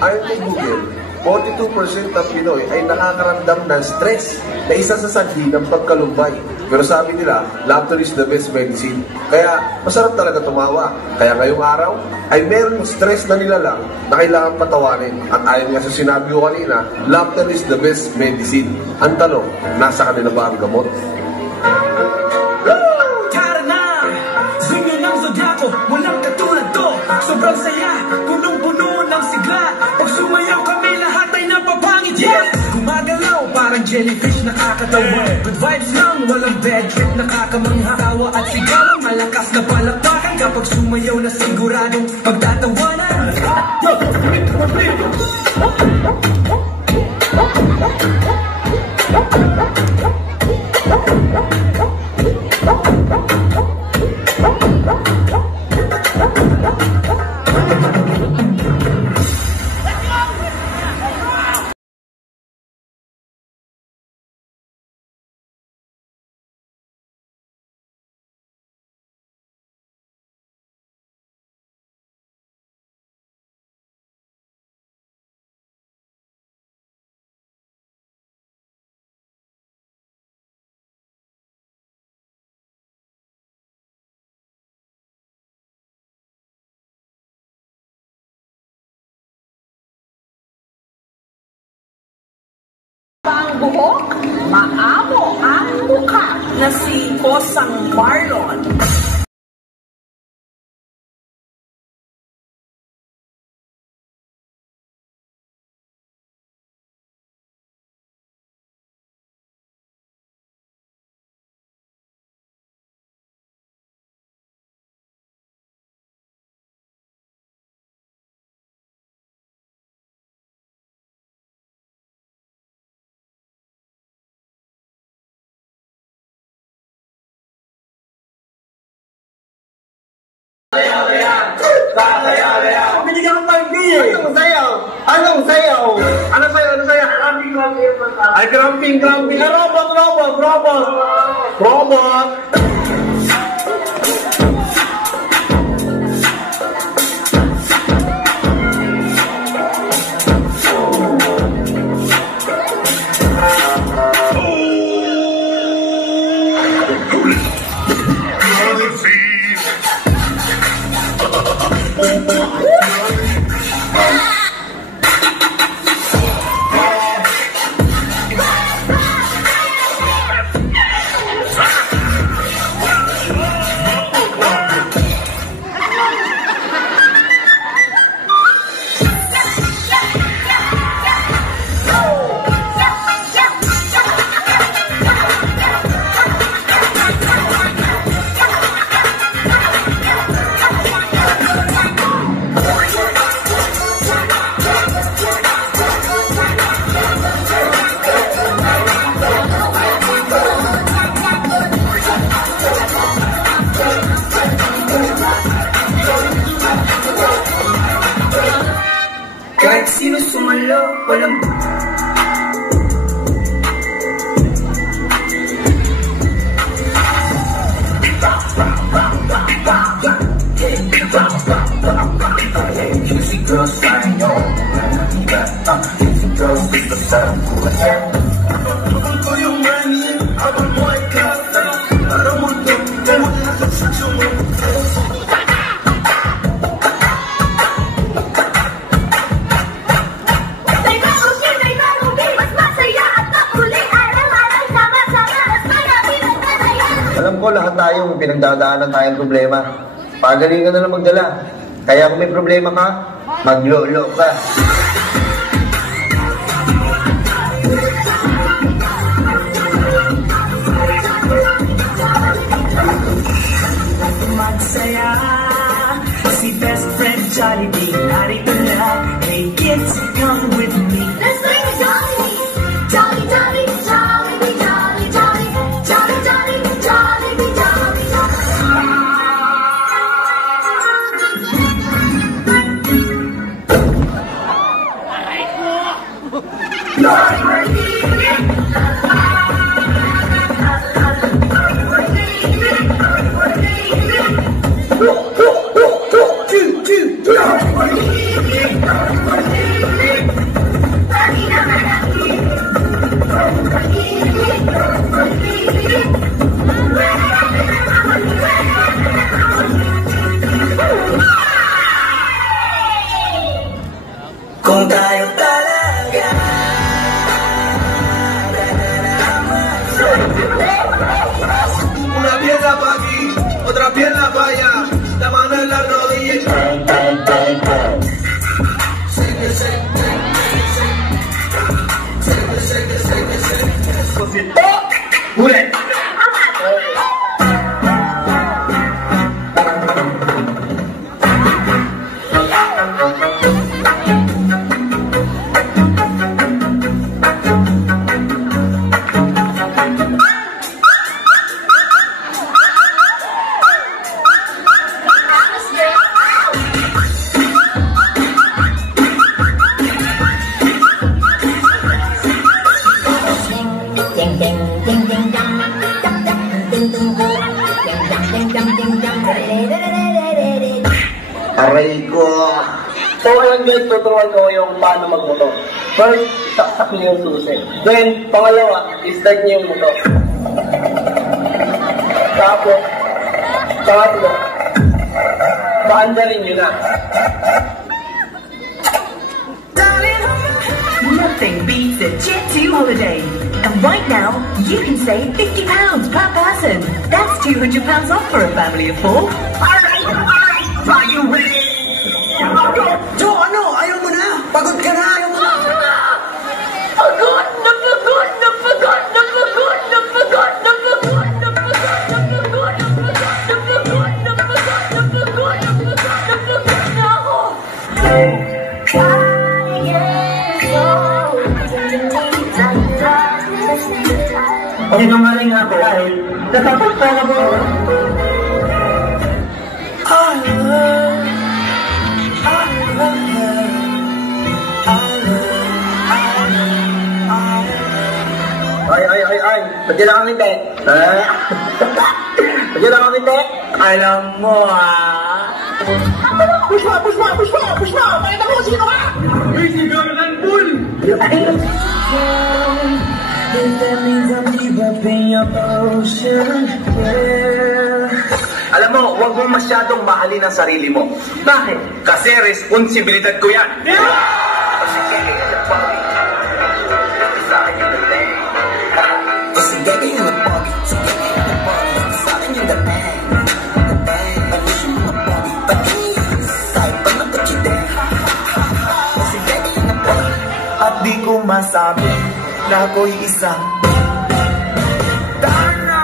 Ayon kay Google, 42% ng Pinoy ay nakakaramdam ng stress na isa sa sanhi ng pagkalumbay. Pero sabi nila, laughter is the best medicine. Kaya masarap talaga tumawa. Kaya ngayong araw ay meron stress na nilalang na kailangan patawanin. At ayon nga sa sinabi ko kanina, laughter is the best medicine. Ang tanong, nasa kanila ba ang gamot? Tara na! Swingo ng Zodiaco, walang katulad to. Sobrang saya, punong-puno ng sigla. Pag sumayaw kami, lahat ay napapangit. Yeah! Gumagalaw, parang jellyfish nakakatawa. Good vibes lang, walang bad trip, nakakamanghawa. At sigawan, malakas na palakpakan. Kapag sumayaw na siguradong pagtatawanan. Buhok, maamo ang mukha na si Kosang Marlon. Binigyan ko ng eh. Anong sayaw? Anong sayaw? Ano sayaw? Ano sayaw? Ay, cramping. Robot. Kahit sino sumalo, walang... Juicy girls, I know. Juicy girls, it's the sun. Yung money, habang mo ay kasa. Para mo ito, kung wala ka sa tsumo. Alam ko lahat tayo pinagdadaanan tayong problema. Pagalingan na lang magdala. Kaya kung may problema ka, maglolo ka. Magsaya, si best friend Jollibee, narito na. Hey kids, come with me. Let's play with Jollibee. Jolly, jolly, Jollibee, jolly, jolly, jolly, jolly, Jollibee, jolly, Two. Kung tayo talaga Una piel la pa' aquí, otra piel la pa' allá, la mano en la rodilla y Ulit! Ding ding ding ding dong, dong dong ding ding dong, ding dong ding dong ding dong, Aray ko. So ayan guys, tuturuan ko yung paano magmotor. First, saksak niyo yung susi. Then, pangalawa, start niyo yung motor. Tapos, pangatlo, paandarin niyo na. Nothing beats a Jet2 holiday. And right now, you can save £50 per person. That's £200 off for a family of 4. Alright! Are you ready? Jo, ano? Ayaw mo na? Pagod ka na? Ayaw mo na? Pagod na pagod na pagod na pagod na pagod na pagod na pagod na pagod na pagod na pagod na pagod na pagod na pagod na ako. Sinungaling ako dahil natakot ka na po. Ay. Pwede na kami, te. Pwede na kami, te. Alam mo Push mo! Pakita mo kung sino ka! Easy girl and bull! Alam mo, huwag mong masyadong mahalin ang sarili mo. Bakit? Kasi responsibilidad ko yan. At di ko masabi na ako'y isang Darna!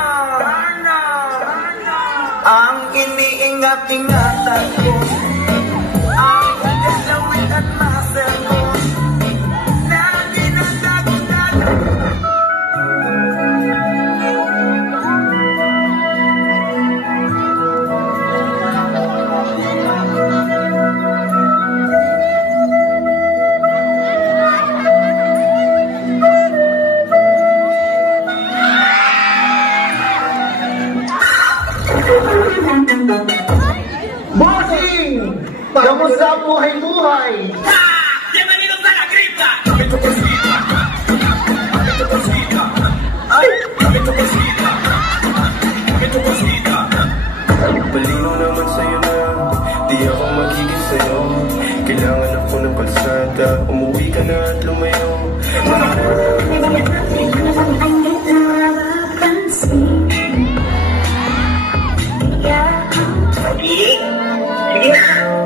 Ang iniingat-ingatan ko ang gagawin at master ko na dinadago-dago. Bossing! Kamusta ang buhay-buhay? Bienvenidos a la cripta! Palino naman sa'yo na di ako magiging sa'yo. Kailangan ako ng palsada. Umuwi ka na at lumayo. Sige na!